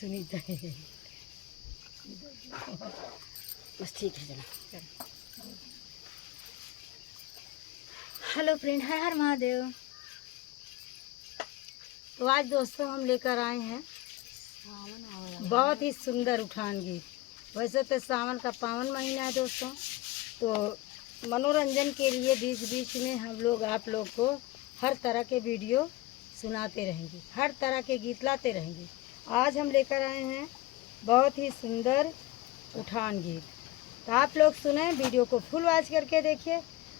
सुनीता है बस ठीक है चलो। हेलो फ्रेंड, हर हर महादेव। तो आज दोस्तों हम लेकर आए हैं बहुत ही सुंदर उठान गीत। वैसे तो सावन का पावन महीना है दोस्तों, तो मनोरंजन के लिए बीच बीच में हम लोग आप लोग को हर तरह के वीडियो सुनाते रहेंगे, हर तरह के गीत लाते रहेंगे। आज हम लेकर आए हैं बहुत ही सुंदर उठान गीत, तो आप लोग सुने, वीडियो को फुल वॉच करके देखिए।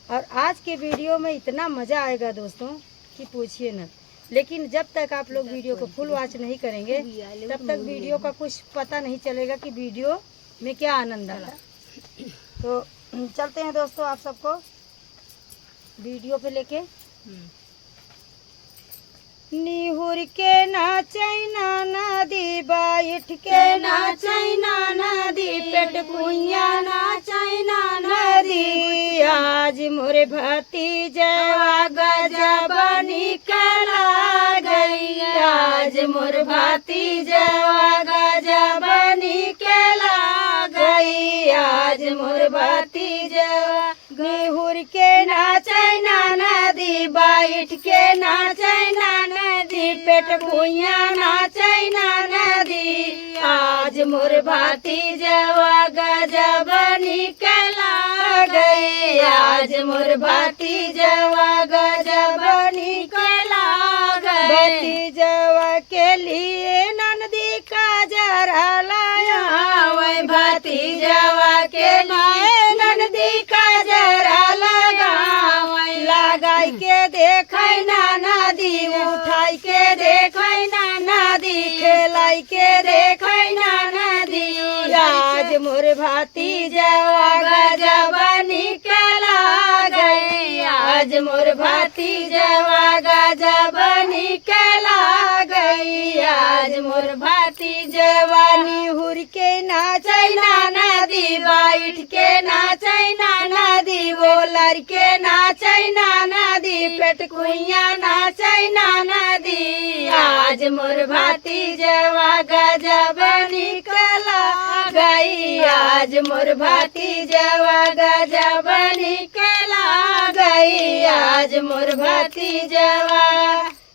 और आज के वीडियो में इतना मज़ा आएगा दोस्तों कि पूछिए न। लेकिन जब तक आप लोग वीडियो को फुल वॉच नहीं करेंगे तब तक वीडियो का कुछ पता नहीं चलेगा कि वीडियो में क्या आनंद आता। तो चलते हैं दोस्तों आप सबको वीडियो पे लेके। निहुर के नाचैना नदी, बैठ के नाचैना नदी, पेट कुइया नाचैना नदी। आज मोरे भतीजवा गजब निकला गई, आज मोर भतीजवा गजब निकला गई, आज मोर भतीजवा। निहुर के नाचैना नदी, बैठ के नाचैना नदी, पेट कुइया नाचैना नदी। आज मोर भतीजवा गजब निकला गई, आज मोर भतीजवा गजब निकला गई। भतीजवा के लिए नंदी का जरा लाया, वही भतीजवा के लिए नंदी का जरा लगा, लगाई के देखे ना नदी, उठाई के देखे ना नदी, खेलाई के देखे ना नदी। आज मोर भतीजवा गजब निकला गई, आज मोर भतीजवा गजब निकला गई, आज मोर भतीजवा। निहुर के नाचैना नदी, बैठ के नाचैना नदी, बोलर के नाचैना नदी, पेट कुइया नाचैना नदी। आज मोर भतीजवा गजब निकला गई, आज मोर भतीजवा गजब निकला गई, आज मोर भतीजवा।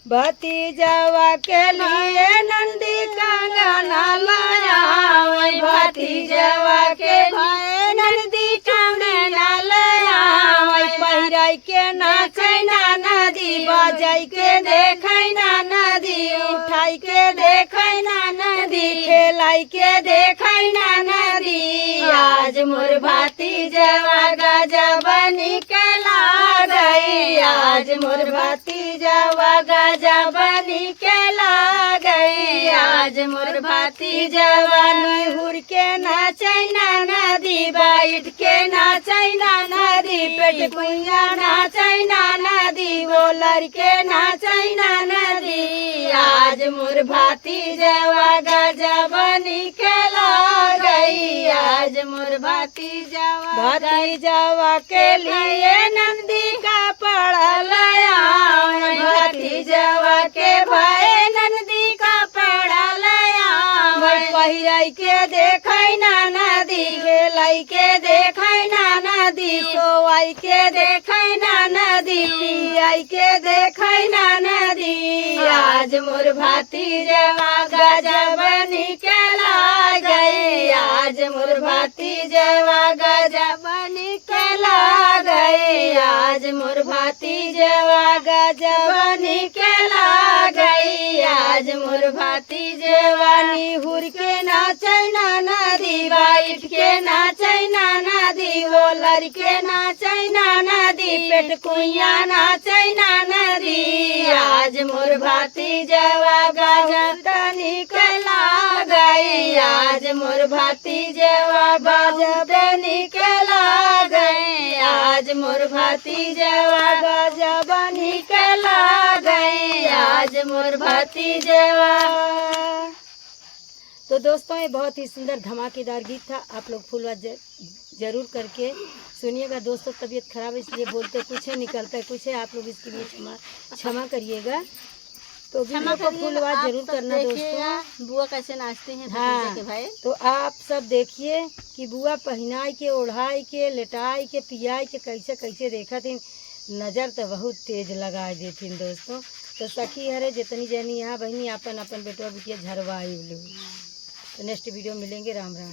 भतीजवा के लिए नंदी कंगना लाया, वही भतीजवा के लिए नंदी कंगना लाया, वही पहिराई के नाचैना नदी, बजाई के देखैना नदी, उठाई के देखैना नदी, खेलाई के देखैना नदी। आज मोर भतीजवा गजब निकला गई, आज मोर भतीजवा गजब निकला गई, आज मोर भतीजवा। निहुर के नाचैना नदी, बैठ के नाचैना नदी, पेट कुइया नाचैना नदी, बोलर के नाचैना नदी। आज मोर भतीजवा गजब निकला गई, आज मोर भतीजवा। भतीजवा के लिए नंदी का पड़ा लाया, भतीजवा के भाई नंदी का पड़ा लाया, वही पहिराई के देखैना नदी, खेलाई के देखैना नदी, सोवाई के देखैना नदी, पियाई के देखैना नदी। आज मोर भतीजवा गजब निकला गई, आज मोर भतीजवा गजब निकला गई, आज मोर भतीजवा गजब निकला गई, आज मोर भतीजवा। निहुर के नाचैना नदी, बैठ के नाचैना नदी, बोलर के नाचैना नदी, पेट कुइया नाचैना नदी। आज मोर भतीजवा गजब निकला गई, आज मोर भतीजवा गजब निकला गई, आज मोर भतीजवा गजब निकला गई, आज मोर भतीजवा। तो दोस्तों ये बहुत ही सुंदर धमाकेदार गीत था, आप लोग फुल वॉच जरूर करके सुनिएगा। दोस्तों तबीयत खराब है इसलिए बोलते कुछ है, निकलता है कुछ है, आप लोग इसके लिए क्षमा करिएगा। तो वीडियो को फुल आवाज जरूर करना दोस्तों। बुआ कैसे नाचते हैं हाँ के भाई। तो आप सब देखिए कि बुआ पहनाई के, ओढ़ाई के, लेटाई के, पियाई के कैसे कैसे देखा थी, नज़र तो बहुत तेज लगा देती दोस्तों। तो सखी हरे जितनी जनी यहाँ बहनी अपन अपन बेटवा बिटिया झरवाई लो। तो नेक्स्ट वीडियो मिलेंगे। राम राम।